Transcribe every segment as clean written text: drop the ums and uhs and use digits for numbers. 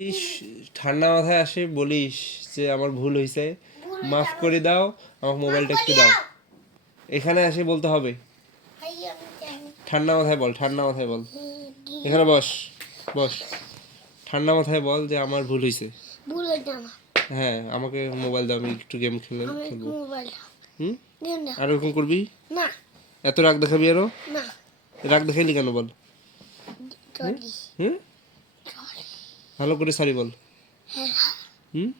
ইস, ঠান্ডা মাথায় আসে বলিস যে আমার ভুল হয়েছে, মাফ করে দাও, আমাকে মোবাইলটা একটু দাও। এখানে আসে বলতে হবে? ঠান্ডা মাথায় বল, ঠান্ডা মাথায় বল। এখানে বস, বস। ঠান্ডা মাথায় বল যে আমার ভুল হয়েছে। ভুল হইছে আমার। হ্যাঁ, আমাকে মোবাইল দাও, আমি একটু গেম খেলবো। মোবাইল হুম? দেন না। আর এরকম করবি? না এত রাগ দেখাবি আরো? না রাগ দেখাইলি কেন বল? চলি হুম? ভালো করে সরি বল। হুম?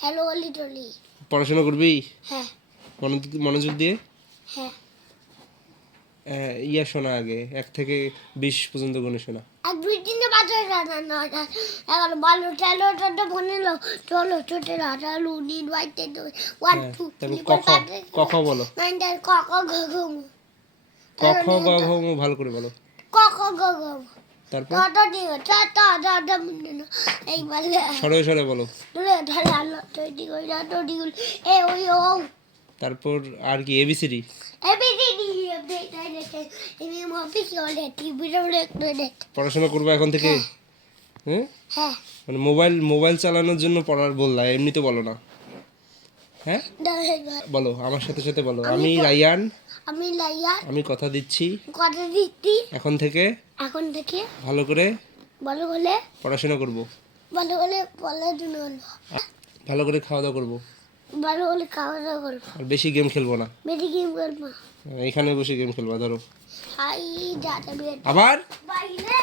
হ্যালো অলি টলি। পড়াশোনা করবি হ্যাঁ মনোযোগ দিয়ে? হ্যাঁ ইয়া শোনা আগে, 1 থেকে 20 পর্যন্ত গুনে শোনা। এক দুই তিনটে বাজে না এগারো বারো তেরো চোদ্দ পনেরো ষোলো সতেরো আঠারো উনিশ বাইশ তেইশ one two three four five ক খ বলো। নাইন টেন ক খ গ ঘ ম ক খ গ ঘ ম ভালো করে বলো। ক খ গ ঘ ম তারপর ট ট ড চ ট ড ড এইবার সরে সরে বলো। ধরে ধরে আলো তৈরি করে ট ডি এ ওই ও তারপর আর কি এবিসিডি? এবিসিডি এমনি অফিস চলে টিভি দেখতে পড়াশোনা করবো এখন থেকে? হ্যাঁ, হ্যাঁ মানে মোবাইল চালানোর জন্য পড়ার বললা, এমনি তো বলো না। হ্যাঁ বলো, আমার সাথে সাথে বলো। আমি রায়ান, আমি লাইয়া আমি কথা দিচ্ছি কথা দিচ্ছি এখন থেকে ভালো করে ভালো হলে পড়াশোনা করব, পড়াশোনা হলো ভালো করে খাওয়া দাওয়া করবো, ভালো হলে খাওয়া দাওয়া করবো, আর বেশি গেম খেলবো না। বেশি গেম করবো। এখানে বসে গেম খেলবা ধরো। হাই দাদা আবার বাইরে